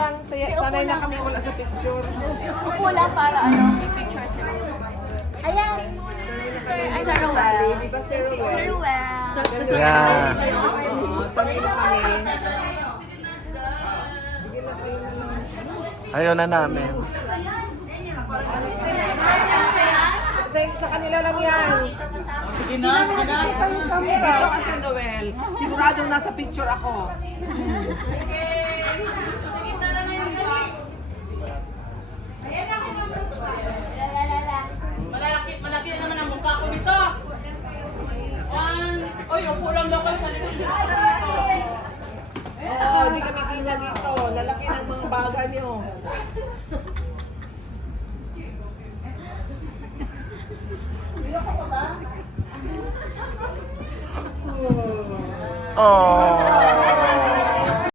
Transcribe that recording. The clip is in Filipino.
lang. Sanay na kami wala sa picture. Upo lang para may picture sila. Ayan. Sir Ruel. Di ba, Sir Ruel? Ruel. Yeah. Sanay na kami. Ayaw na namin. Sa kanila lang yan. Sige na, sige na. Dito ka, Sir Noel. Sigurado nasa picture ako. Malaki na naman ang mukha ko nito. Oy, upo lang daw kayo sa likod. Oo, hindi kami kina dito. Lalaki ng mga baga niyo. Oh.